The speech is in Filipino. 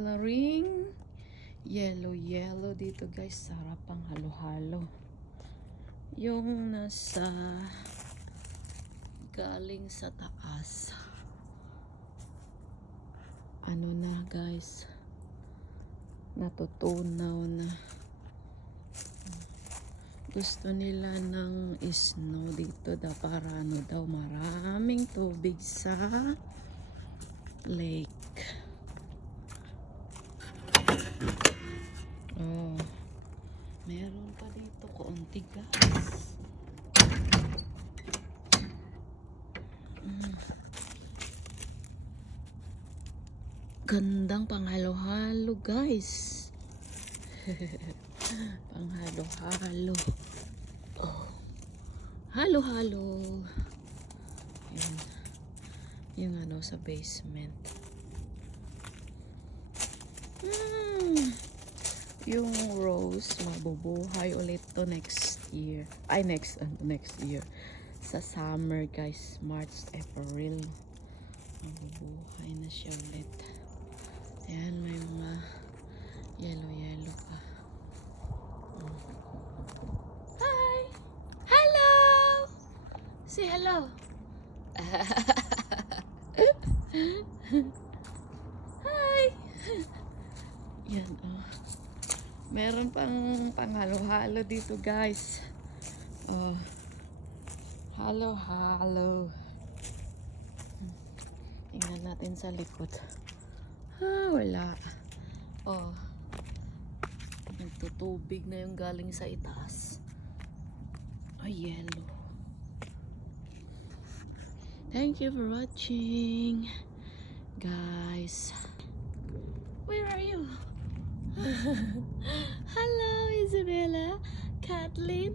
coloring. Yellow dito guys. Sarap ang halo-halo. Yung nasa galing sa taas. Ano na guys? Natutunaw na. Gusto nila ng snow dito para ano daw, maraming tubig sa lake. Oh, meron pa dito konti guys. Gandang panghalo-halo guys. Panghalo-halo. Oh. Halo-halo. Yun. Yung ano sa basement. Yung rose mabubuhay ulit to next year. Ay, next year. Sa summer guys. March, April. Mabubuhay na siya ulit. Ayan, may mga yellow pa. Hi! Hello! Say hello! Hi! Yan, oh. Meron pang panghalo-halo dito, guys. Oh. Halo-halo. Tingnan natin sa likod. Wala. Oh. Nagtutubig na yung galing sa itaas. Yellow. Thank you for watching, guys. Where are you? Hello, Isabella. Kathleen.